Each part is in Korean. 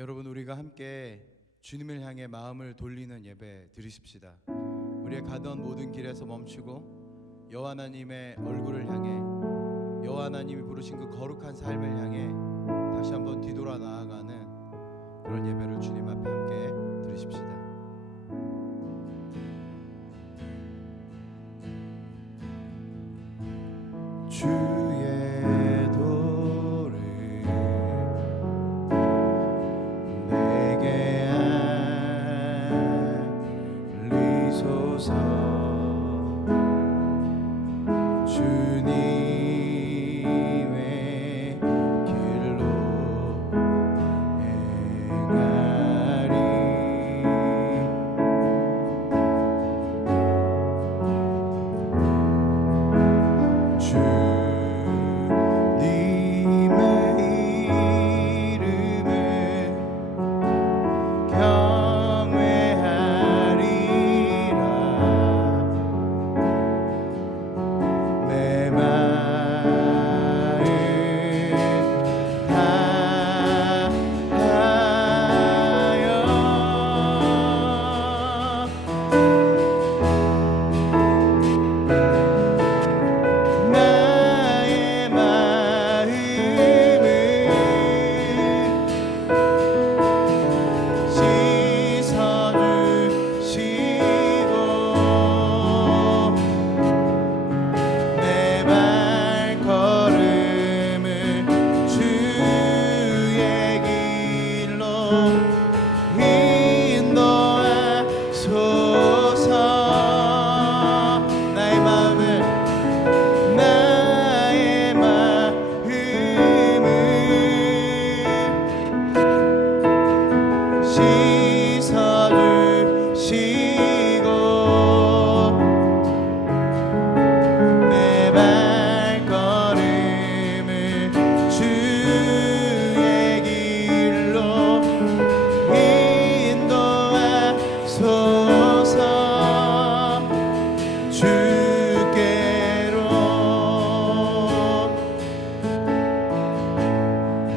여러분, 우리가 함께 주님을 향해 마음을 돌리는 예배 드리십시다. 우리의 가던 모든 길에서 멈추고 여호와 하나님의 얼굴을 향해, 여호와 하나님이 부르신 그 거룩한 삶을 향해 다시 한번 뒤돌아 나아가는 그런 예배를 주님 앞에 함께 드리십시다. 주의 도를 내게 알리소서. 주님의 길로 행하리.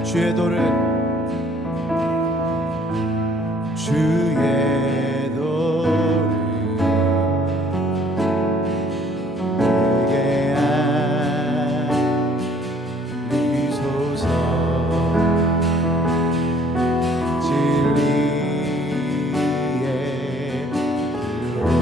주의 도를, 주의 도를 내게 알리소서. 진리의 길로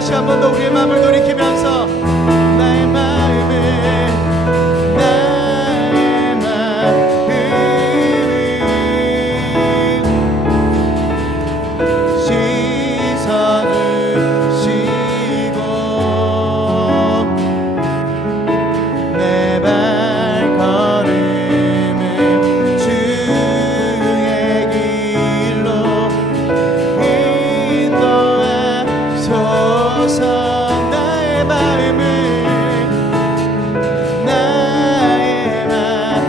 다시 한 번 더 우리의 마음을 돌이키면서 나의 마음을, 나의 마음을 씻어주시고 내 발걸음을 주의 길로 인도하소서. 나의 마음을, 나의 마음을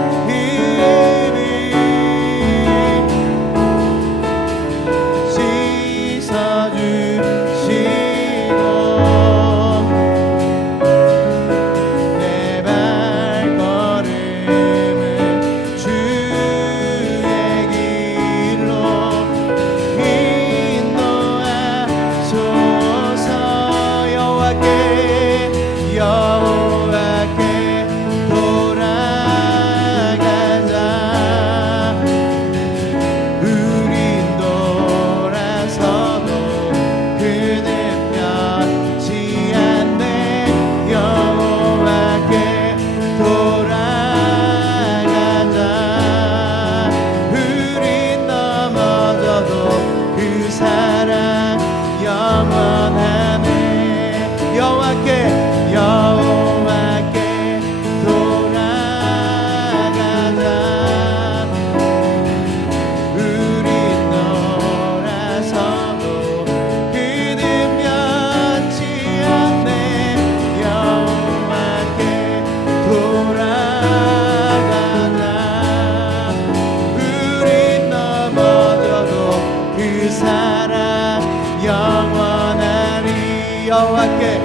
여호와께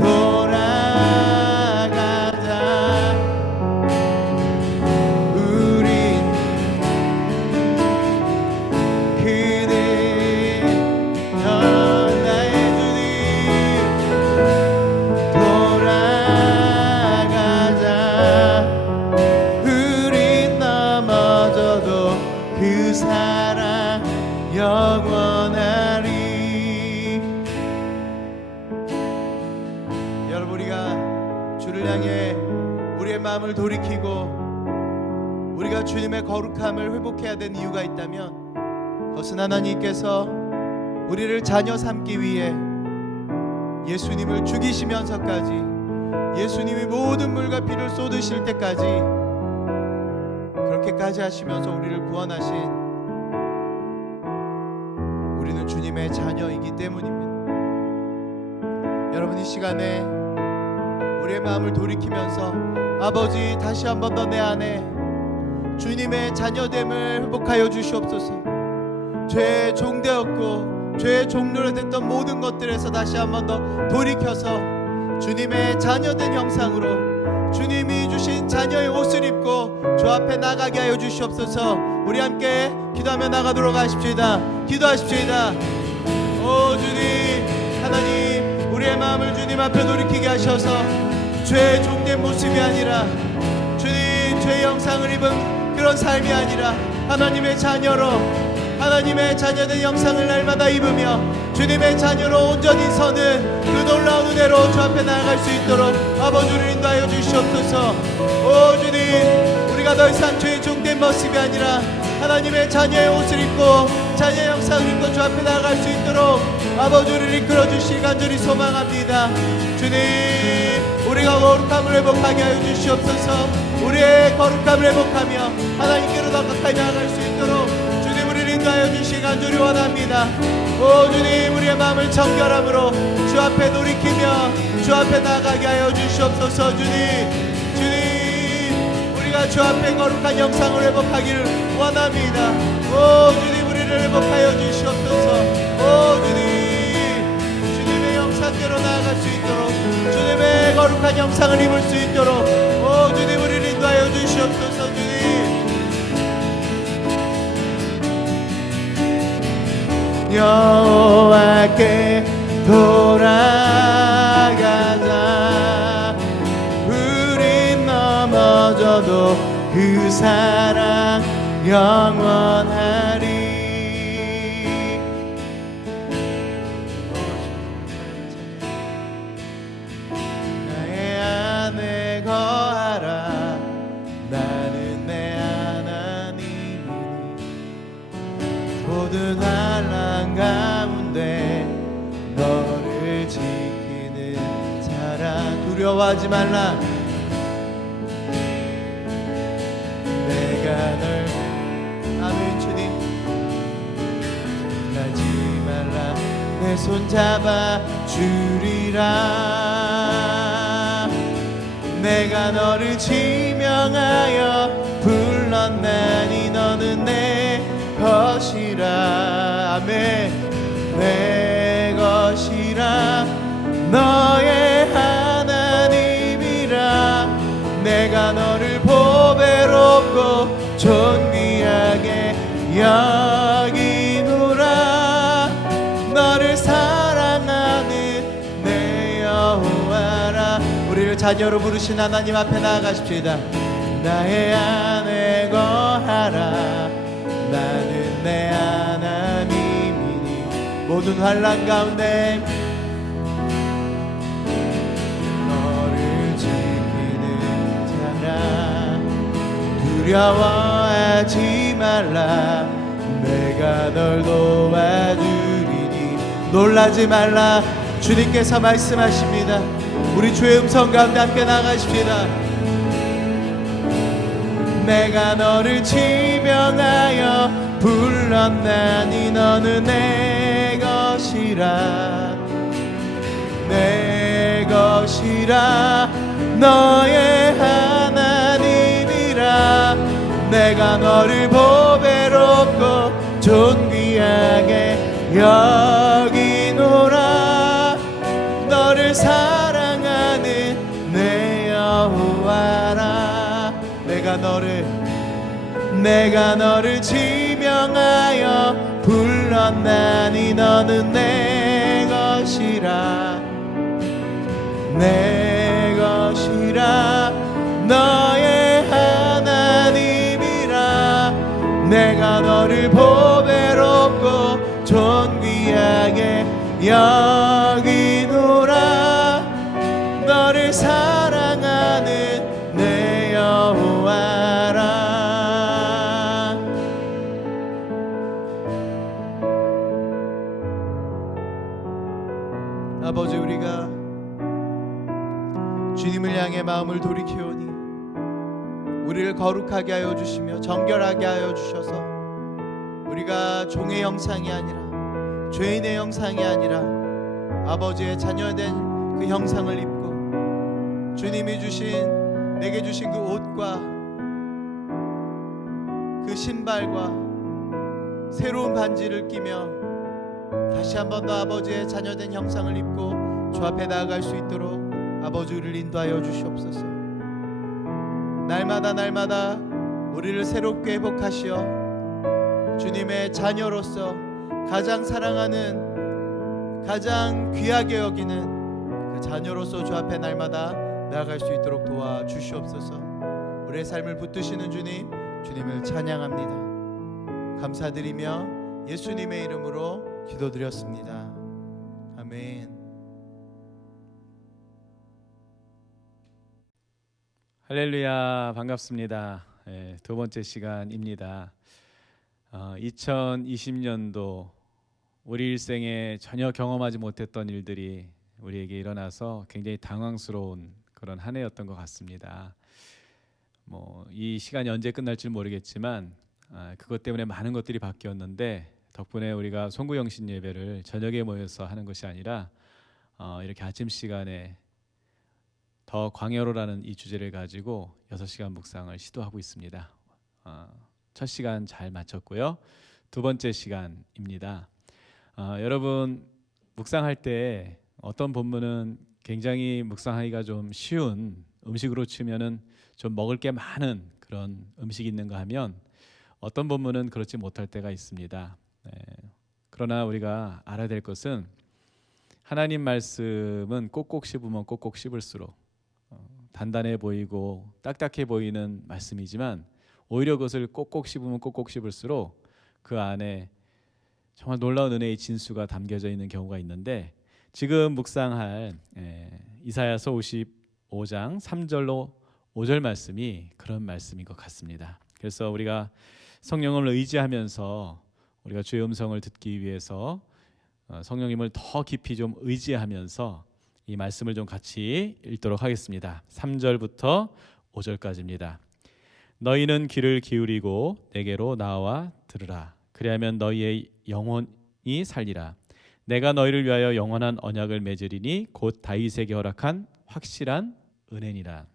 돌아가자. 우린 그대 나의 주님 돌아가자. 우린 넘어져도 그 사랑 영원하리. 여러분, 우리가 주를 향해 우리의 마음을 돌이키고 우리가 주님의 거룩함을 회복해야 되는 이유가 있다면 그것은 하나님께서 우리를 자녀 삼기 위해 예수님을 죽이시면서까지, 예수님이 모든 물과 피를 쏟으실 때까지 그렇게까지 하시면서 우리를 구원하신, 우리는 주님의 자녀이기 때문입니다. 여러분, 이 시간에 우리의 마음을 돌이키면서 아버지, 다시 한 번 더 내 안에 주님의 자녀됨을 회복하여 주시옵소서. 죄의 종되었고 죄의 종로로 됐던 모든 것들에서 다시 한 번 더 돌이켜서 주님의 자녀된 형상으로 주님이 주신 자녀의 옷을 입고 주 앞에 나가게 하여 주시옵소서. 우리 함께 기도하며 나가도록 하십시다. 기도하십시다. 오 주님, 하나님, 우리의 마음을 주님 앞에 돌이키게 하셔서 죄의 종된 모습이 아니라 주님 죄의 형상을 입은 그런 삶이 아니라 하나님의 자녀로, 하나님의 자녀된 형상을 날마다 입으며 주님의 자녀로 온전히 서는 그 놀라운 은혜로 주 앞에 나아갈 수 있도록 아버지를 인도하여 주시옵소서. 오 주님, 우리가 더 이상 죄의 종된 모습이 아니라 하나님의 자녀의 옷을 입고 자녀의 형상을 입고 주 앞에 나아갈 수 있도록 아버지를 이끌어 주시기 간절히 소망합니다. 주님, 우리가 거룩함을 회복하게 하여 주시옵소서. 우리의 거룩함을 회복하며 하나님께로 더 가까이 나아갈 수 있도록 주님 우리를 인도하여 주시기 간절히 원합니다. 오 주님, 우리의 마음을 정결함으로 주 앞에 돌이키며 주 앞에 나아가게 하여 주시옵소서. 주님, 우리가 주 앞에 거룩한 형상을 회복하기를 원합니다. 오 주님, 우리를 회복하여 주시옵소서. 오 주님의 형상대로 나아갈 수 있도록, 주님의 거룩한 형상을 입을 수 있도록 오 주님 우리를 인도하여 주시옵소서. 주님, 여호와께 돌아가자. 우린 넘어져도 그 사랑 영원하리. 나의 안에 거하라. 나는 내 하나님이니 모든 환난 가운데 너를 지키는 자라. 두려워하지 말라. 내가 널, 아멘. 주님, 나지 말라. 내 손 잡아 주리라. 내가 너를 지명하여 불렀나니 너는 내 것이라. 아멘. 내 것이라. 너의 하나님이라. 내가 너를 보배롭고 존귀하게 여기노라. 너를 사랑하는 내 여호와라. 우리를 자녀로 부르신 하나님 앞에 나아가십시다. 나의 안에 거하라. 나는 내 하나님이니 모든 환난 가운데 너를 지키는 자라. 두려워하지 말라. 내가 널 도와주리니 놀라지 말라. 주님께서 말씀하십니다. 우리 주의 음성 가운데 함께 나가십시다. 내가 너를 지명하여 불렀나니 너는 내 것이라. 내 것이라. 너의 하나님이라. 내가 너를 보배롭고 존귀하게 여기노라. 너를 사랑하는 내 여호와라. 내가 너를 지명하여 불렀나니 너는 내 것이라. 내 것이라. 너의 하나님이라. 내가 너를 보배롭고 존귀하게 여기노라. 너를 사랑하는 내 여호와라. 아버지, 우리가 주님을 향해 마음을 돌이키오니 우리를 거룩하게 하여 주시며 정결하게 하여 주셔서 우리가 종의 형상이 아니라 죄인의 형상이 아니라 아버지의 자녀된 그 형상을 입고 주님이 내게 주신 그 옷과 그 신발과 새로운 반지를 끼며 다시 한 번 더 아버지의 자녀된 형상을 입고 주 앞에 나아갈 수 있도록 아버지 우리를 인도하여 주시옵소서. 날마다 우리를 새롭게 회복하시어 주님의 자녀로서 가장 사랑하는, 가장 귀하게 여기는 그 자녀로서 주 앞에 날마다 나아갈 수 있도록 도와주시옵소서. 우리의 삶을 붙드시는 주님을 찬양합니다. 감사드리며 예수님의 이름으로 기도드렸습니다. 아멘. 할렐루야, 반갑습니다. 두 번째 시간입니다. 2020년도 우리 일생에 전혀 경험하지 못했던 일들이 우리에게 일어나서 굉장히 당황스러운 그런 한 해였던 것 같습니다. 이 시간이 언제 끝날지 모르겠지만 그것 때문에 많은 것들이 바뀌었는데 덕분에 우리가 송구영신 예배를 저녁에 모여서 하는 것이 아니라 이렇게 아침 시간에 더 광야로라는 이 주제를 가지고 6시간 묵상을 시도하고 있습니다. 첫 시간 잘 마쳤고요. 두 번째 시간입니다. 여러분 묵상할 때 어떤 본문은 굉장히 묵상하기가 좀 쉬운 음식으로 치면은 좀 먹을 게 많은 그런 음식이 있는가 하면 어떤 본문은 그렇지 못할 때가 있습니다. 그러나 우리가 알아야 될 것은 하나님 말씀은 꼭꼭 씹으면 꼭꼭 씹을수록 단단해 보이고 딱딱해 보이는 말씀이지만 오히려 그것을 꼭꼭 씹으면 꼭꼭 씹을수록 그 안에 정말 놀라운 은혜의 진수가 담겨져 있는 경우가 있는데 지금 묵상할 이사야서 55장 3절로 5절 말씀이 그런 말씀인 것 같습니다. 그래서 우리가 성령을 의지하면서 우리가 주의 음성을 듣기 위해서 성령님을 더 깊이 좀 의지하면서 이 말씀을 좀 같이 읽도록 하겠습니다. 3절부터 5절까지입니다. 너희는 귀를 기울이고 내게로 나와 들으라. 그리하면 너희의 영혼이 살리라. 내가 너희를 위하여 영원한 언약을 맺으리니 곧 다윗에게 허락한 확실한 은혜니라.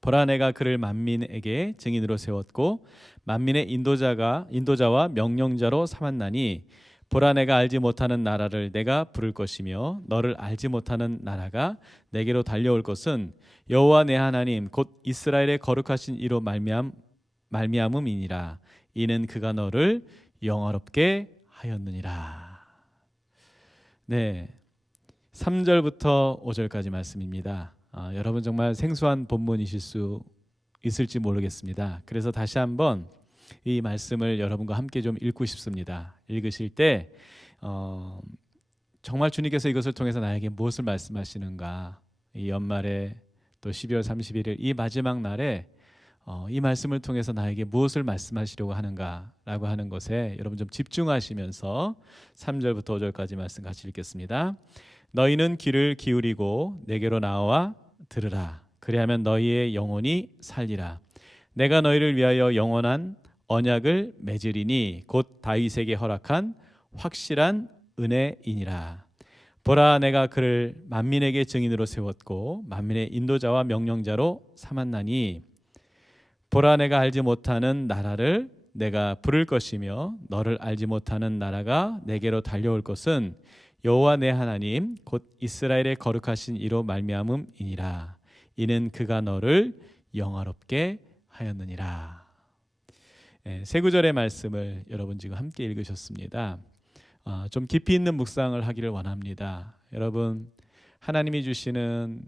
보라, 내가 그를 만민에게 증인으로 세웠고 만민의 인도자와 명령자로 삼았나니 보라, 내가 알지 못하는 나라를 내가 부를 것이며 너를 알지 못하는 나라가 내게로 달려올 것은 여호와 내 하나님 곧 이스라엘의 거룩하신 이로 말미암음이니라. 이는 그가 너를 영화롭게 하였느니라. 네, 3절부터 5절까지 말씀입니다. 여러분 정말 생소한 본문이실 수 있을지 모르겠습니다. 그래서 다시 한번 이 말씀을 여러분과 함께 좀 읽고 싶습니다. 읽으실 때 정말 주님께서 이것을 통해서 나에게 무엇을 말씀하시는가, 이 연말에 또 12월 31일 이 마지막 날에 이 말씀을 통해서 나에게 무엇을 말씀하시려고 하는가라고 하는 것에 여러분 좀 집중하시면서 3절부터 5절까지 말씀 같이 읽겠습니다. 너희는 귀를 기울이고 내게로 나와 들으라. 그리하면 너희의 영혼이 살리라. 내가 너희를 위하여 영원한 언약을 맺으리니 곧 다윗에게 허락한 확실한 은혜이니라. 보라, 내가 그를 만민에게 증인으로 세웠고 만민의 인도자와 명령자로 삼았나니 보라, 내가 알지 못하는 나라를 내가 부를 것이며 너를 알지 못하는 나라가 내게로 달려올 것은 여호와 내 하나님 곧 이스라엘의 거룩하신 이로 말미암음이니라. 이는 그가 너를 영화롭게 하였느니라. 세 구절의 말씀을 여러분 지금 함께 읽으셨습니다. 좀 깊이 있는 묵상을 하기를 원합니다. 여러분, 하나님이 주시는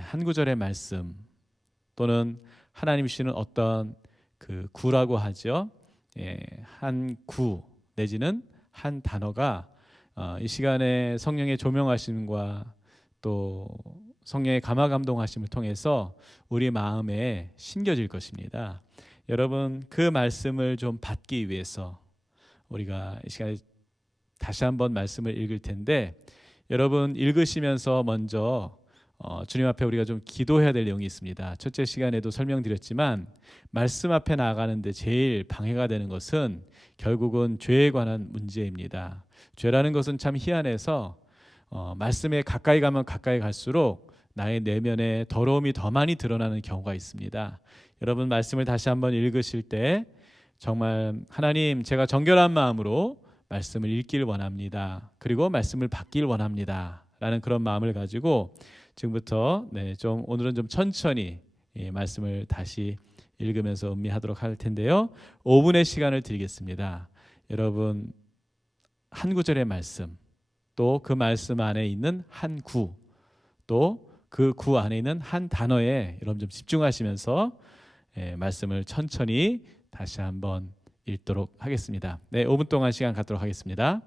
한 구절의 말씀 또는 하나님이 주시는 어떤 그 구라고 하죠. 한 구 내지는 한 단어가 이 시간에 성령의 조명하심과 또 성령의 감화 감동하심을 통해서 우리 마음에 심겨질 것입니다. 여러분, 그 말씀을 좀 받기 위해서 우리가 이 시간에 다시 한번 말씀을 읽을 텐데, 여러분 읽으시면서 먼저 주님 앞에 우리가 좀 기도해야 될 내용이 있습니다. 첫째 시간에도 설명드렸지만 말씀 앞에 나아가는데 제일 방해가 되는 것은 결국은 죄에 관한 문제입니다. 죄라는 것은 참 희한해서 말씀에 가까이 가면 가까이 갈수록 나의 내면에 더러움이 더 많이 드러나는 경우가 있습니다. 여러분, 말씀을 다시 한번 읽으실 때 정말 하나님, 제가 정결한 마음으로 말씀을 읽기를 원합니다. 그리고 말씀을 받기를 원합니다. 라는 그런 마음을 가지고 지금부터 좀 오늘은 좀 천천히 말씀을 다시 읽으면서 음미하도록 할 텐데요. 5분의 시간을 드리겠습니다. 여러분, 한 구절의 말씀, 또 그 말씀 안에 있는 한 구, 또 그 구 안에 있는 한 단어에 여러분 좀 집중하시면서 말씀을 천천히 다시 한번 읽도록 하겠습니다. 5분 동안 시간 갖도록 하겠습니다.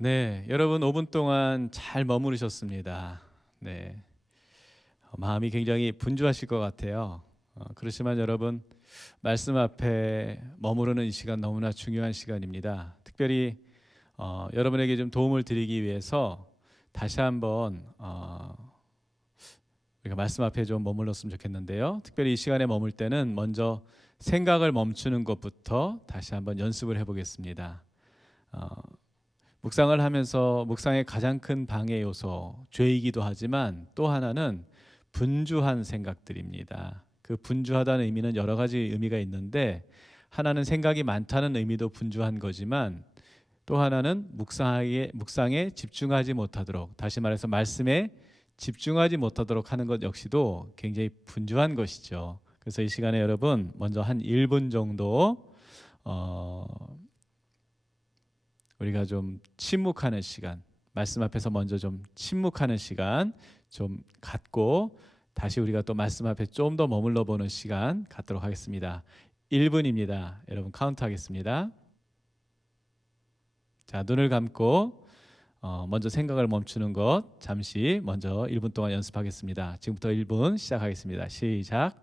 네, 여러분 5분 동안 잘 머무르셨습니다. 네, 마음이 굉장히 분주하실 것 같아요. 그렇지만 여러분 말씀 앞에 머무르는 이 시간 너무나 중요한 시간입니다. 특별히 여러분에게 좀 도움을 드리기 위해서 다시 한번 우리가 말씀 앞에 좀 머물렀으면 좋겠는데요. 특별히 이 시간에 머물 때는 먼저 생각을 멈추는 것부터 다시 한번 연습을 해보겠습니다. 어, 묵상을 하면서 묵상의 가장 큰 방해 요소, 죄이기도 하지만 또 하나는 분주한 생각들입니다. 그 분주하다는 의미는 여러 가지 의미가 있는데 하나는 생각이 많다는 의미도 분주한 거지만 또 하나는 묵상에 집중하지 못하도록, 다시 말해서 말씀에 집중하지 못하도록 하는 것 역시도 굉장히 분주한 것이죠. 그래서 이 시간에 여러분 먼저 한 1분 정도 우리가 좀 침묵하는 시간, 말씀 앞에서 먼저 좀 침묵하는 시간 좀 갖고 다시 우리가 또 말씀 앞에 좀 더 머물러 보는 시간 갖도록 하겠습니다. 1분입니다. 여러분 카운트 하겠습니다. 자, 눈을 감고 먼저 생각을 멈추는 것 잠시 먼저 1분 동안 연습하겠습니다. 지금부터 1분 시작하겠습니다. 시작.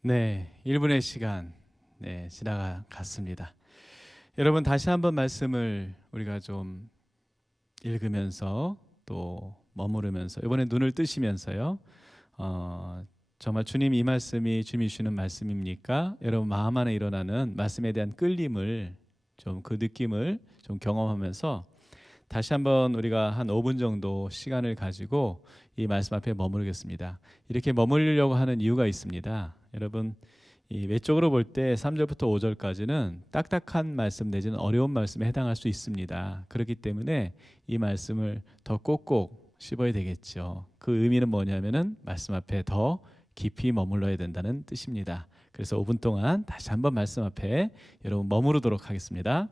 네, 1분의 시간 지나갔습니다. 여러분 다시 한번 말씀을 우리가 좀 읽으면서 또 머무르면서 이번에 눈을 뜨시면서요. 정말 주님 이 말씀이 주님이 주시는 말씀입니까? 여러분 마음 안에 일어나는 말씀에 대한 끌림을 좀 그 느낌을 좀 경험하면서 다시 한번 우리가 한 5분 정도 시간을 가지고 이 말씀 앞에 머무르겠습니다. 이렇게 머무르려고 하는 이유가 있습니다. 여러분 이 외적으로 볼 때 3절부터 5절까지는 딱딱한 말씀 내지는 어려운 말씀에 해당할 수 있습니다. 그렇기 때문에 이 말씀을 더 꼭꼭 씹어야 되겠죠. 그 의미는 뭐냐면은 말씀 앞에 더 깊이 머물러야 된다는 뜻입니다. 그래서 5분 동안 다시 한번 말씀 앞에 여러분 머무르도록 하겠습니다.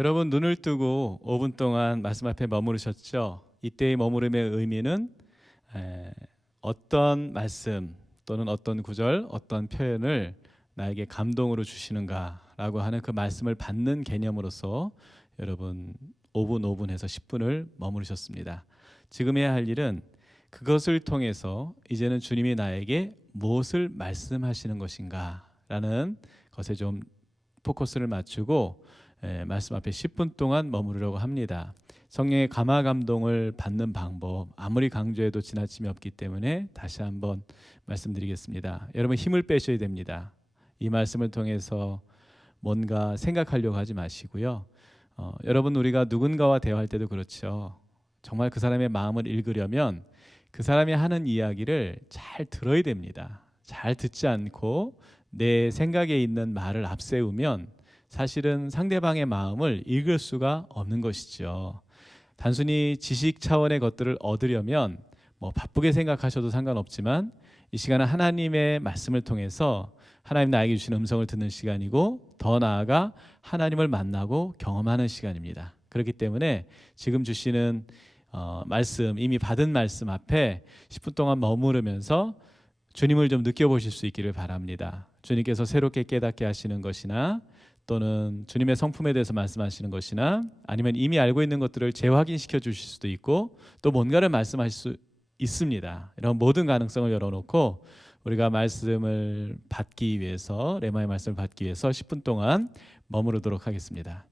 여러분 눈을 뜨고 5분 동안 말씀 앞에 머무르셨죠? 이때의 머무름의 의미는 어떤 말씀 또는 어떤 구절, 어떤 표현을 나에게 감동으로 주시는가라고 하는 그 말씀을 받는 개념으로서 여러분 5분에서 10분을 머무르셨습니다. 지금 해야 할 일은 그것을 통해서 이제는 주님이 나에게 무엇을 말씀하시는 것인가라는 것에 좀 포커스를 맞추고 말씀 앞에 10분 동안 머무르려고 합니다. 성령의 감화 감동을 받는 방법 아무리 강조해도 지나침이 없기 때문에 다시 한번 말씀드리겠습니다. 여러분 힘을 빼셔야 됩니다. 이 말씀을 통해서 뭔가 생각하려고 하지 마시고요. 여러분 우리가 누군가와 대화할 때도 그렇죠. 정말 그 사람의 마음을 읽으려면 그 사람이 하는 이야기를 잘 들어야 됩니다. 잘 듣지 않고 내 생각에 있는 말을 앞세우면 사실은 상대방의 마음을 읽을 수가 없는 것이죠. 단순히 지식 차원의 것들을 얻으려면 바쁘게 생각하셔도 상관없지만 이 시간은 하나님의 말씀을 통해서 하나님 나에게 주신 음성을 듣는 시간이고 더 나아가 하나님을 만나고 경험하는 시간입니다. 그렇기 때문에 지금 주시는 말씀, 이미 받은 말씀 앞에 10분 동안 머무르면서 주님을 좀 느껴보실 수 있기를 바랍니다. 주님께서 새롭게 깨닫게 하시는 것이나 또는 주님의 성품에 대해서 말씀하시는 것이나 아니면 이미 알고 있는 것들을 재확인시켜 주실 수도 있고 또 뭔가를 말씀하실 수 있습니다. 이런 모든 가능성을 열어놓고 우리가 말씀을 받기 위해서 레마의 말씀을 받기 위해서 10분 동안 머무르도록 하겠습니다.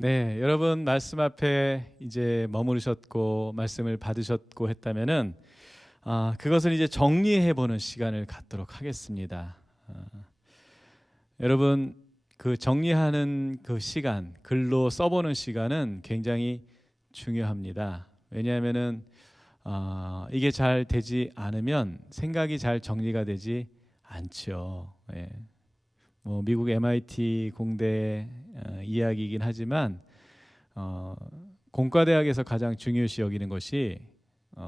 네, 여러분 말씀 앞에 이제 머무르셨고 말씀을 받으셨고 했다면은 그것을 이제 정리해 보는 시간을 갖도록 하겠습니다. 여러분 그 정리하는 그 시간, 글로 써보는 시간은 굉장히 중요합니다. 왜냐하면은 이게 잘 되지 않으면 생각이 잘 정리가 되지 않죠. 예. 뭐 미국 MIT 공대 이야기이긴 하지만 공과대학에서 가장 중요시 여기는 것이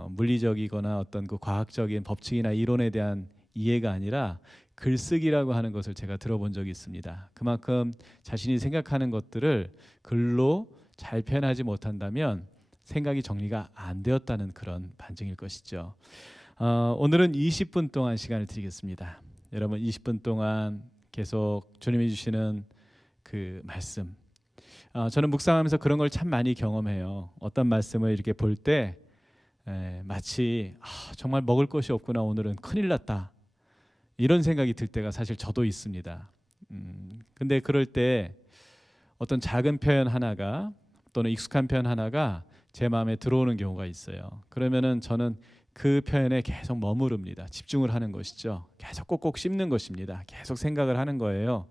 물리적이거나 어떤 그 과학적인 법칙이나 이론에 대한 이해가 아니라 글쓰기라고 하는 것을 제가 들어본 적이 있습니다. 그만큼 자신이 생각하는 것들을 글로 잘 표현하지 못한다면 생각이 정리가 안 되었다는 그런 반증일 것이죠. 오늘은 20분 동안 시간을 드리겠습니다. 여러분 20분 동안 계속 주님이 주시는 그 말씀, 저는 묵상하면서 그런 걸 참 많이 경험해요. 어떤 말씀을 이렇게 볼 때 마치 정말 먹을 것이 없구나, 오늘은 큰일 났다, 이런 생각이 들 때가 사실 저도 있습니다. 근데 그럴 때 어떤 작은 표현 하나가 또는 익숙한 표현 하나가 제 마음에 들어오는 경우가 있어요. 그러면은 저는 그 표현에 계속 머무릅니다. 집중을 하는 것이죠. 계속 꼭꼭 씹는 것입니다. 계속 생각을 하는 거예요.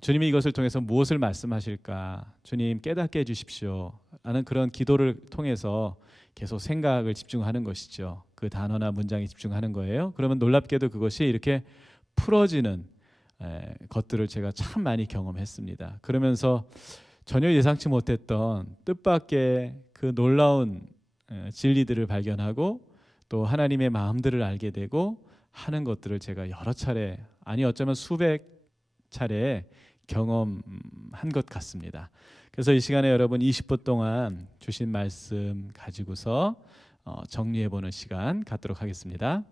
주님이 이것을 통해서 무엇을 말씀하실까? 주님 깨닫게 해주십시오 라는 그런 기도를 통해서 계속 생각을 집중하는 것이죠. 그 단어나 문장에 집중하는 거예요. 그러면 놀랍게도 그것이 이렇게 풀어지는 것들을 제가 참 많이 경험했습니다. 그러면서 전혀 예상치 못했던 뜻밖의 그 놀라운 진리들을 발견하고 또 하나님의 마음들을 알게 되고 하는 것들을 제가 여러 차례, 아니 어쩌면 수백 차례 경험한 것 같습니다. 그래서 이 시간에 여러분 20분 동안 주신 말씀 가지고서 정리해보는 시간 갖도록 하겠습니다.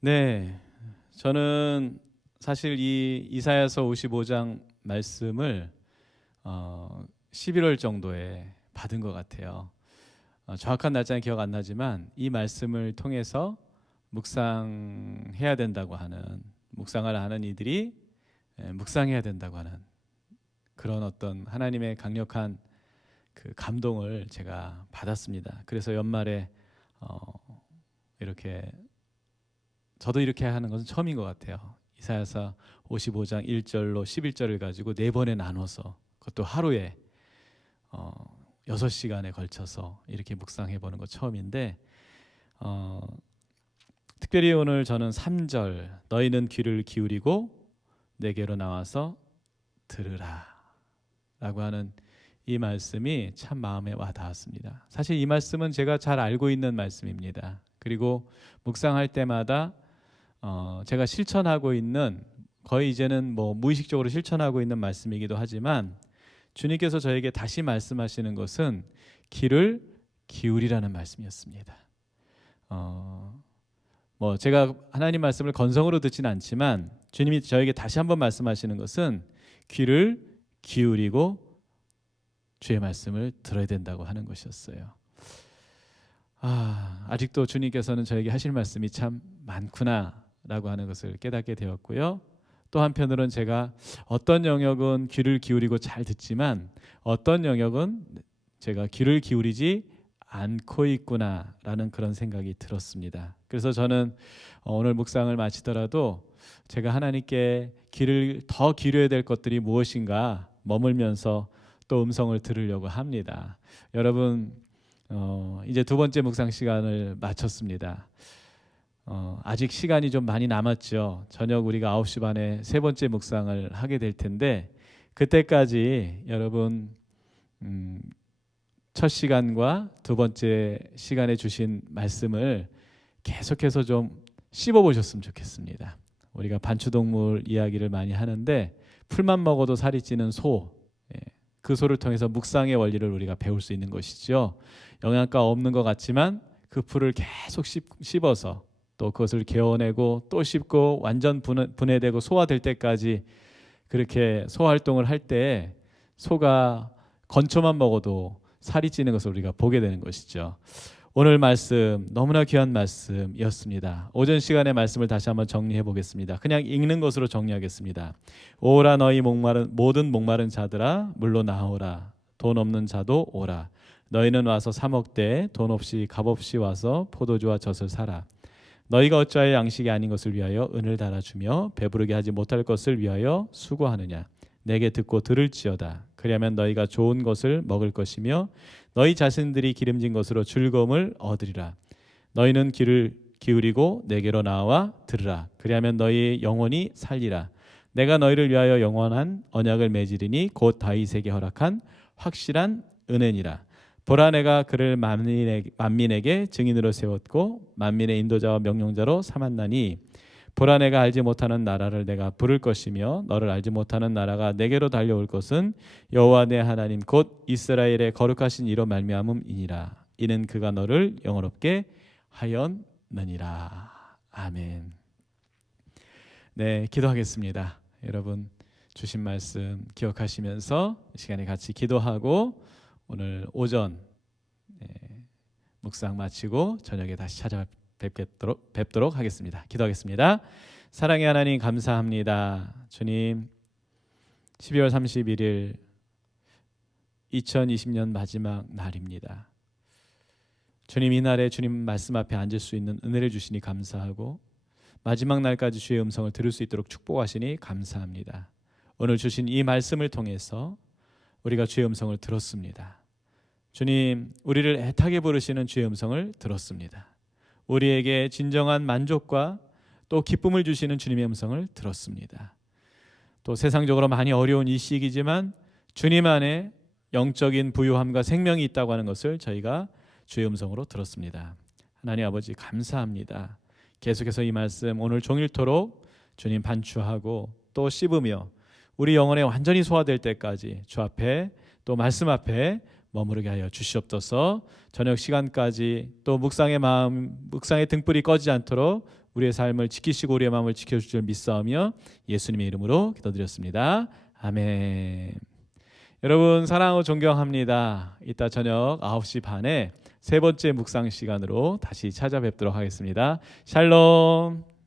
네, 저는 사실 이 이사야서 55장 말씀을 11월 정도에 받은 것 같아요. 정확한 날짜는 기억 안 나지만 이 말씀을 통해서 묵상해야 된다고 하는, 묵상을 하는 이들이 묵상해야 된다고 하는 그런 어떤 하나님의 강력한 그 감동을 제가 받았습니다. 그래서 연말에 이렇게 저도 이렇게 하는 것은 처음인 것 같아요. 이사야서 55장 1절로 11절을 가지고 4번에 나눠서, 그것도 하루에 6시간에 걸쳐서 이렇게 묵상해 보는 것 처음인데, 특별히 오늘 저는 3절, 너희는 귀를 기울이고 내게로 나와서 들으라 라고 하는 이 말씀이 참 마음에 와 닿았습니다. 사실 이 말씀은 제가 잘 알고 있는 말씀입니다. 그리고 묵상할 때마다 제가 실천하고 있는, 거의 이제는 뭐 무의식적으로 실천하고 있는 말씀이기도 하지만, 주님께서 저에게 다시 말씀하시는 것은 귀를 기울이라는 말씀이었습니다. 뭐 제가 하나님 말씀을 건성으로 듣지는 않지만 주님이 저에게 다시 한번 말씀하시는 것은 귀를 기울이고 주의 말씀을 들어야 된다고 하는 것이었어요. 아직도 주님께서는 저에게 하실 말씀이 참 많구나라고 하는 것을 깨닫게 되었고요. 또 한편으로는 제가 어떤 영역은 귀를 기울이고 잘 듣지만 어떤 영역은 제가 귀를 기울이지 않고 있구나라는 그런 생각이 들었습니다. 그래서 저는 오늘 묵상을 마치더라도 제가 하나님께 귀를 더 기울여야 될 것들이 무엇인가 머물면서 또 음성을 들으려고 합니다. 여러분, 이제 2번째 묵상 시간을 마쳤습니다. 아직 시간이 좀 많이 남았죠. 저녁 우리가 9시 반에 3번째 묵상을 하게 될 텐데, 그때까지 여러분 첫 시간과 2번째 시간에 주신 말씀을 계속해서 좀 씹어보셨으면 좋겠습니다. 우리가 반추동물 이야기를 많이 하는데, 풀만 먹어도 살이 찌는 소, 그 소를 통해서 묵상의 원리를 우리가 배울 수 있는 것이죠. 영양가 없는 것 같지만 그 풀을 계속 씹어서 또 그것을 개어내고 또 씹고 완전 분해되고 소화될 때까지 그렇게 소활동을 할 때 소가 건초만 먹어도 살이 찌는 것을 우리가 보게 되는 것이죠. 오늘 말씀 너무나 귀한 말씀이었습니다. 오전 시간의 말씀을 다시 한번 정리해 보겠습니다. 그냥 읽는 것으로 정리하겠습니다. 오라 너희 모든 목마른 자들아 물로 나오라. 돈 없는 자도 오라. 너희는 와서 사 먹되 돈 없이 값없이 와서 포도주와 젖을 사라. 너희가 어찌하여 양식이 아닌 것을 위하여 은을 달아주며 배부르게 하지 못할 것을 위하여 수고하느냐. 내게 듣고 들을지어다. 그리하면 너희가 좋은 것을 먹을 것이며 너희 자신들이 기름진 것으로 즐거움을 얻으리라. 너희는 귀를 기울이고 내게로 나와 들으라. 그리하면 너희 영혼이 살리라. 내가 너희를 위하여 영원한 언약을 맺으리니 곧 다윗에게 허락한 확실한 은혜니라. 보라, 내가 그를 만민에게 증인으로 세웠고 만민의 인도자와 명령자로 삼았나니, 보라, 내가 알지 못하는 나라를 내가 부를 것이며 너를 알지 못하는 나라가 내게로 달려올 것은 여호와 내 하나님 곧 이스라엘의 거룩하신 이로 말미암음이니라. 이는 그가 너를 영원롭게 하였느니라. 아멘. 네, 기도하겠습니다. 여러분 주신 말씀 기억하시면서 이 시간에 같이 기도하고 오늘 오전 묵상 마치고 저녁에 다시 뵙도록 하겠습니다. 기도하겠습니다. 사랑의 하나님, 감사합니다. 주님, 12월 31일 2020년 마지막 날입니다. 주님, 이 날에 주님 말씀 앞에 앉을 수 있는 은혜를 주시니 감사하고 마지막 날까지 주의 음성을 들을 수 있도록 축복하시니 감사합니다. 오늘 주신 이 말씀을 통해서 우리가 주의 음성을 들었습니다. 주님, 우리를 애타게 부르시는 주의 음성을 들었습니다. 우리에게 진정한 만족과 또 기쁨을 주시는 주님의 음성을 들었습니다. 또 세상적으로 많이 어려운 이 시기지만 주님 안에 영적인 부유함과 생명이 있다고 하는 것을 저희가 주의 음성으로 들었습니다. 하나님 아버지, 감사합니다. 계속해서 이 말씀 오늘 종일토록 주님 반추하고 또 씹으며 우리 영혼에 완전히 소화될 때까지 주 앞에 또 말씀 앞에 머무르게 하여 주시옵소서. 저녁 시간까지 또 묵상의 등불이 꺼지지 않도록 우리의 삶을 지키시고 우리의 마음을 지켜줄 줄 믿사오며 예수님의 이름으로 기도드렸습니다. 아멘. 여러분 사랑하고 존경합니다. 이따 저녁 9시 반에 세 번째 묵상 시간으로 다시 찾아뵙도록 하겠습니다. 샬롬.